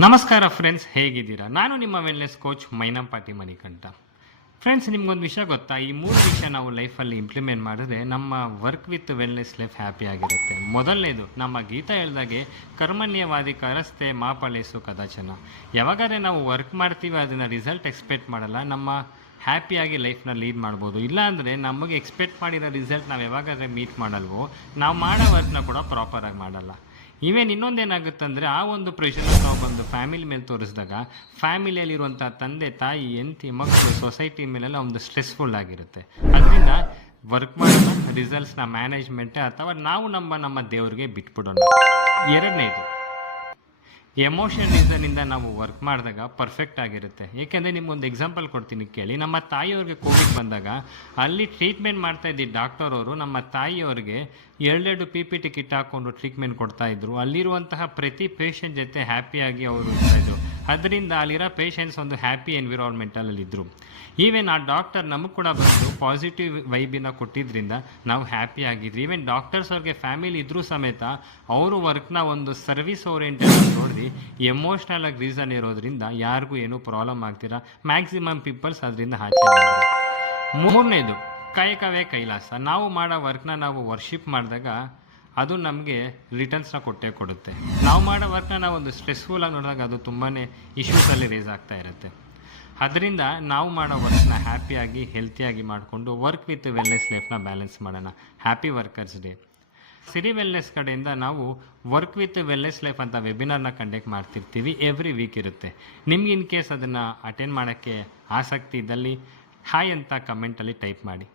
ನಮಸ್ಕಾರ ಫ್ರೆಂಡ್ಸ್, ಹೇಗಿದ್ದೀರಾ? ನಾನು ನಿಮ್ಮ ವೆಲ್ನೆಸ್ ಕೋಚ್ ಮೈನಂಪಾಟಿ ಮಣಿಕಂಠ. ಫ್ರೆಂಡ್ಸ್, ನಿಮ್ಗೊಂದು ವಿಷಯ ಗೊತ್ತಾ? ಈ 3 ವಿಷಯ ನಾವು ಲೈಫಲ್ಲಿ ಇಂಪ್ಲಿಮೆಂಟ್ ಮಾಡಿದ್ರೆ ನಮ್ಮ work with wellness life happy ಆಗಿರುತ್ತೆ. ಮೊದಲನೇದು, ನಮ್ಮ ಗೀತಾ ಹೇಳ್ದಾಗೆ ಕರ್ಮಣ್ಯವಾದಿ ಕರಸ್ತೆ ಮಾಪಲೇಸು ಕದಾಚನ. ಯಾವಾಗಾದ್ರೆ ನಾವು ವರ್ಕ್ ಮಾಡ್ತೀವಿ ಅದನ್ನು ರಿಸಲ್ಟ್ ಎಕ್ಸ್ಪೆಕ್ಟ್ ಮಾಡಲ್ಲ, ನಮ್ಮ ಹ್ಯಾಪಿಯಾಗಿ ಲೈಫ್ನ ಲೀಡ್ ಮಾಡ್ಬೋದು. ಇಲ್ಲಾಂದರೆ ನಮಗೆ ಎಕ್ಸ್ಪೆಕ್ಟ್ ಮಾಡಿರೋ ರಿಸಲ್ಟ್ ನಾವು ಯಾವಾಗಾದರೆ ಮೀಟ್ ಮಾಡಲ್ವೋ, ನಾವು ಮಾಡೋ ವರ್ಕ್ನ ಕೂಡ ಪ್ರಾಪರಾಗಿ ಮಾಡಲ್ಲ. ಈವೇನ್ ಇನ್ನೊಂದೇನಾಗುತ್ತಂದರೆ, ಆ ಒಂದು ಪ್ರೆಷರ್ ನಾವು ಬಂದು ಫ್ಯಾಮಿಲಿ ಮೇಲೆ ತೋರಿಸಿದಾಗ ಫ್ಯಾಮಿಲಿಯಲ್ಲಿರುವಂಥ ತಂದೆ ತಾಯಿ ಹೆಂಡತಿ ಮಕ್ಕಳು ಸೊಸೈಟಿ ಮೇಲೆಲ್ಲ ಒಂದು ಸ್ಟ್ರೆಸ್ಫುಲ್ ಆಗಿರುತ್ತೆ. ಅದರಿಂದ ವರ್ಕ್ ಮಾಡೋಣ ರಿಸಲ್ಟ್ಸ್ನ ಮ್ಯಾನೇಜ್ಮೆಂಟೇ ಅಥವಾ ನಾವು ನಮ್ಮ ದೇವ್ರಿಗೆ ಬಿಟ್ಬಿಡೋಣ. ಎರಡನೇದು, ಎಮೋಷನ್ ರೀಸನಿಂದ ನಾವು ವರ್ಕ್ ಮಾಡಿದಾಗ ಪರ್ಫೆಕ್ಟ್ ಆಗಿರುತ್ತೆ. ಏಕೆಂದರೆ ನಿಮ್ಗೊಂದು ಎಕ್ಸಾಂಪಲ್ ಕೊಡ್ತೀನಿ ಕೇಳಿ. ನಮ್ಮ ತಾಯಿಯವ್ರಿಗೆ ಕೋವಿಡ್ ಬಂದಾಗ ಅಲ್ಲಿ ಟ್ರೀಟ್ಮೆಂಟ್ ಮಾಡ್ತಾ ಇದ್ದ ಡಾಕ್ಟರ್ ಅವರು ನಮ್ಮ ತಾಯಿಯವ್ರಿಗೆ 2 PPT ಕಿಟ್ ಹಾಕ್ಕೊಂಡು ಟ್ರೀಟ್ಮೆಂಟ್ ಕೊಡ್ತಾಯಿದ್ರು. ಅಲ್ಲಿರುವಂತಹ ಪ್ರತಿ ಪೇಷಂಟ್ ಜೊತೆ ಹ್ಯಾಪಿಯಾಗಿ ಅವರು ಇರ್ತಾಯಿದ್ರು. ಅದರಿಂದ ಅಲ್ಲಿರೋ ಪೇಷಂಟ್ಸ್ ಒಂದು ಹ್ಯಾಪಿ ಎನ್ವಿರಾನ್ಮೆಂಟಲ್ಲಿದ್ದರು. ಈವನ್ ಆ ಡಾಕ್ಟರ್ ನಮಗೆ ಕೂಡ ಬಂದು ಪಾಸಿಟಿವ್ ವೈಬಿನ ಕೊಟ್ಟಿದ್ದರಿಂದ ನಾವು ಹ್ಯಾಪಿ ಆಗಿದ್ವಿ. ಈವನ್ ಡಾಕ್ಟರ್ಸ್ ಅವ್ರಿಗೆ ಫ್ಯಾಮಿಲಿ ಇದ್ರೂ ಸಮೇತ ಅವರು ವರ್ಕ್ನ ಒಂದು ಸರ್ವಿಸ್ ಓರಿಯೆಂಟೆಡ್ ನೋಡಿ ಎಮೋಷ್ನಲ್ ಆಗಿ ರೀಸನ್ ಇರೋದ್ರಿಂದ ಯಾರಿಗೂ ಏನೂ ಪ್ರಾಬ್ಲಮ್ ಆಗ್ತೀರಾ, ಮ್ಯಾಕ್ಸಿಮಮ್ ಪೀಪಲ್ಸ್ ಅದರಿಂದ ಆಚೆ ಬಂದರು. ಮೂರನೇದು, ಕಾಯಕವೇ ಕೈಲಾಸ. ನಾವು ಮಾಡೋ ವರ್ಕ್ನ ನಾವು ವರ್ಷಿಪ್ ಮಾಡಿದಾಗ ಅದು ನಮಗೆ ರಿಟರ್ನ್ಸ್ನ ಕೊಟ್ಟೇ ಕೊಡುತ್ತೆ. ನಾವು ಮಾಡೋ ವರ್ಕ್ನ ನಾವು ಒಂದು ಸ್ಟ್ರೆಸ್ಫುಲ್ಲಾಗಿ ನೋಡಿದಾಗ ಅದು ತುಂಬಾ ಇಶ್ಯೂಸಲ್ಲಿ ರೇಸ್ ಆಗ್ತಾ ಇರುತ್ತೆ. ಅದರಿಂದ ನಾವು ಮಾಡೋ ವರ್ಕ್ನ ಹ್ಯಾಪಿಯಾಗಿ ಹೆಲ್ತಿಯಾಗಿ ಮಾಡಿಕೊಂಡು ವರ್ಕ್ ವಿತ್ ವೆಲ್ನೆಸ್ ಲೈಫ್ನ ಬ್ಯಾಲೆನ್ಸ್ ಮಾಡೋಣ. Happy workers day. Siri wellness ಕಡೆಯಿಂದ ನಾವು ವರ್ಕ್ ವಿತ್ ವೆಲ್ನೆಸ್ ಲೈಫ್ ಅಂತ ವೆಬಿನಾರ್ನ ಕಂಡಕ್ಟ್ ಮಾಡ್ತಿರ್ತೀವಿ. ಎವ್ರಿ ವೀಕ್ ಇರುತ್ತೆ. ನಿಮ್ಗೆ ಇನ್ ಕೇಸ್ ಅದನ್ನು ಅಟೆಂಡ್ ಮಾಡೋಕ್ಕೆ ಆಸಕ್ತಿ ಇದ್ದಲ್ಲಿ ಹಾಯ್ ಅಂತ ಕಮೆಂಟಲ್ಲಿ ಟೈಪ್ ಮಾಡಿ.